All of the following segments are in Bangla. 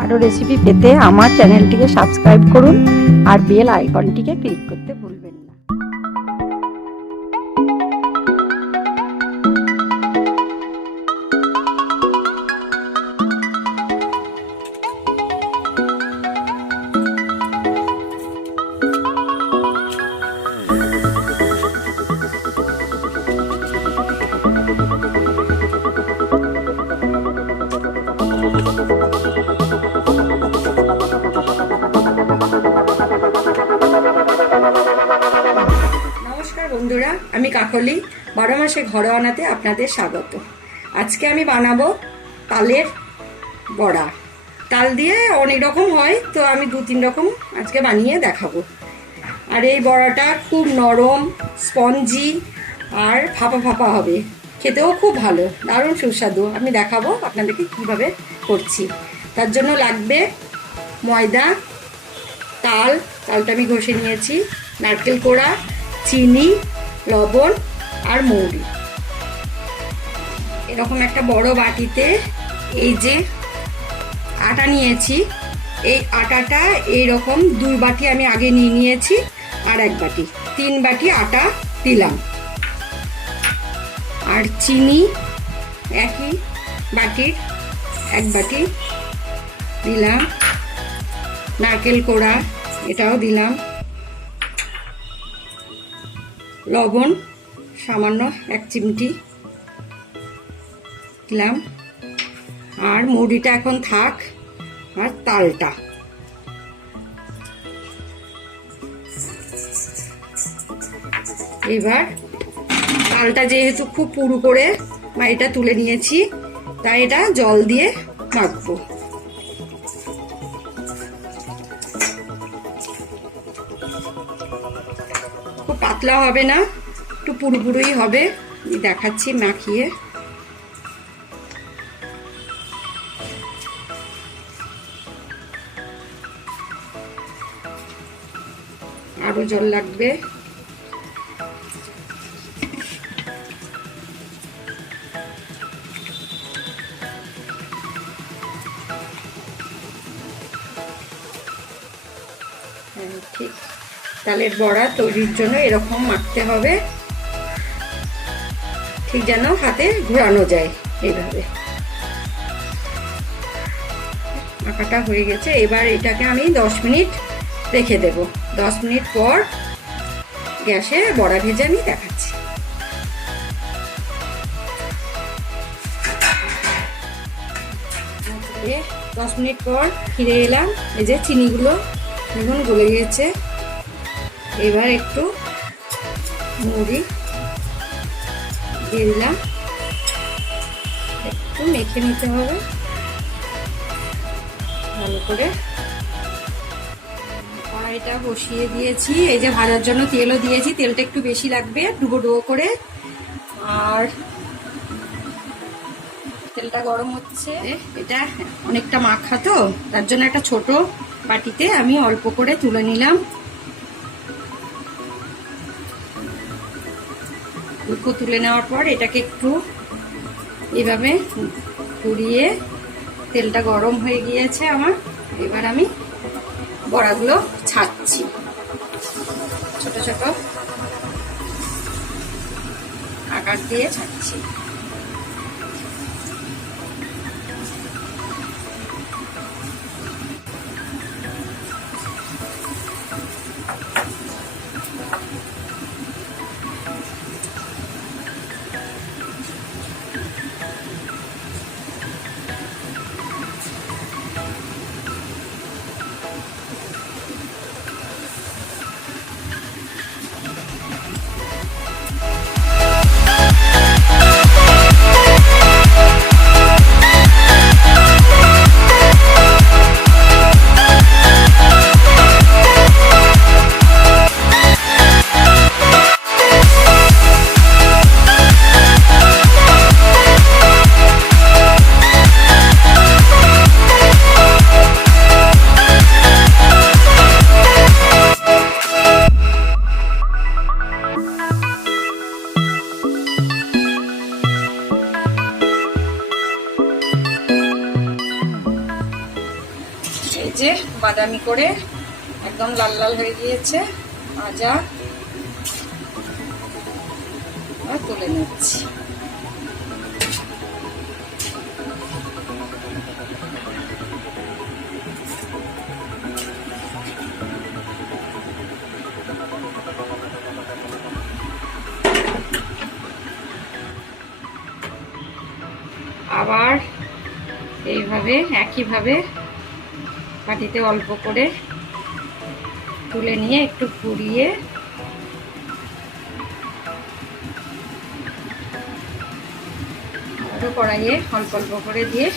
আরও রেসিপি পেতে আমার চ্যানেলটিকে সাবস্ক্রাইব করুন আর বেল আইকনটিকে ক্লিক করতে ভুলবেন না। নমস্কার বন্ধুরা, আমি কাকলি। 12 মাসে ঘরোয়ানাতে আপনাদের স্বাগত। আজকে আমি বানাবো তালের বড়া। তাল দিয়ে অনেক রকম হয়, তো আমি 2-3 রকম আজকে বানিয়ে দেখাবো। আর এই বড়াটা খুব নরম, স্পঞ্জি আর ফাঁপা ফাঁপা হবে, খেতেও খুব ভালো, দারুণ সুস্বাদু। আমি দেখাবো আপনাদেরকে কীভাবে করছি। তার জন্য লাগবে ময়দা, তালটা আমি ঘষে নিয়েছি, নারকেল কোড়া, চিনি, লবণ আর মৌরি। এরকম একটা বড় বাটিতে এই যে আটা নিয়েছি, এই আটাটা এইরকম 2 বাটি আমি আগে নিয়ে নিয়েছি, আর 1 বাটি, 3 বাটি আটা দিলাম। আর চিনি একই বাটির 1 বাটি দিলাম, নারকেল কোড়া এটাও দিলাম, লবণ সামান্য 1 চিমটি দিলাম, আর মুড়িটা এখন থাক, আর তালটা। এবার তালটা যেহেতু খুব পুরু করে এটা তুলে নিয়েছি, তাই এটা জল দিয়ে মাখবো। খুব পাতলা হবে না, একটু পুরোপুরি হবে, দেখাচ্ছি মাখিয়ে। আরো জল লাগবে। ঠিক, তালের বড়া তৈরির জন্য এরকম মাখতে হবে, ঠিক যেন হাতে ঘোরানো যায়। এইভাবে মাখাটা হয়ে গেছে। এবার এটাকে আমি 10 মিনিট রেখে দেব। 10 মিনিট পর গ্যাসে বড়া ভেজে আমি দেখাচ্ছি। দিয়ে 10 মিনিট পর ফিরে এলাম। এই যে চিনিগুলো দেখুন গলে গেছে। এবার একটু মুড়ি দিয়ে দিলাম, একটু মেখে নিতে হবে ভালো করে। কড়াইটা বসিয়ে দিয়েছি, এই যে ভাজার জন্য তেলও দিয়েছি, তেলটা একটু বেশি লাগবে, ডুবো ডুবো করে। আর তেলটা গরম হচ্ছে। এটা অনেকটা মাখা, তো তার জন্য একটা ছোট বাটিতে আমি অল্প করে তুলে নিলাম। তুলে নেওয়ার পর এটাকে একটু এইভাবে ঘুরিয়ে, তেলটা গরম হয়ে গিয়েছে আমার। এবার আমি বড়াগুলো ছাড়ছি, ছোট ছোট আকার দিয়ে ছাড়ছি। ভেজে বাদামি করে একদম লাল লাল হয়ে গিয়েছে ভাজা, আর তুলে নিচ্ছি। আবার এইভাবে একইভাবে বাটিতে অল্প করে তুলে নিয়ে একটু ঘুরিয়ে আরো কড়াইয়ে অল্প অল্প করে দিয়ে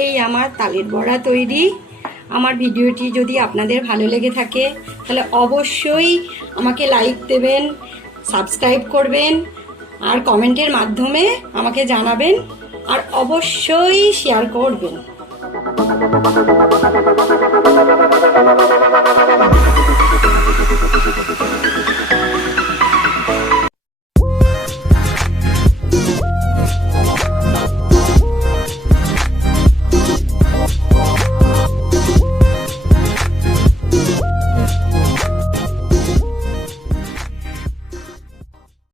এই আমার তালের বড়া তৈরি। আমার ভিডিওটি যদি আপনাদের ভালো লেগে থাকে তাহলে অবশ্যই আমাকে লাইক দেবেন, সাবস্ক্রাইব করবেন, আর কমেন্টের মাধ্যমে আমাকে জানাবেন, আর অবশ্যই শেয়ার করবেন।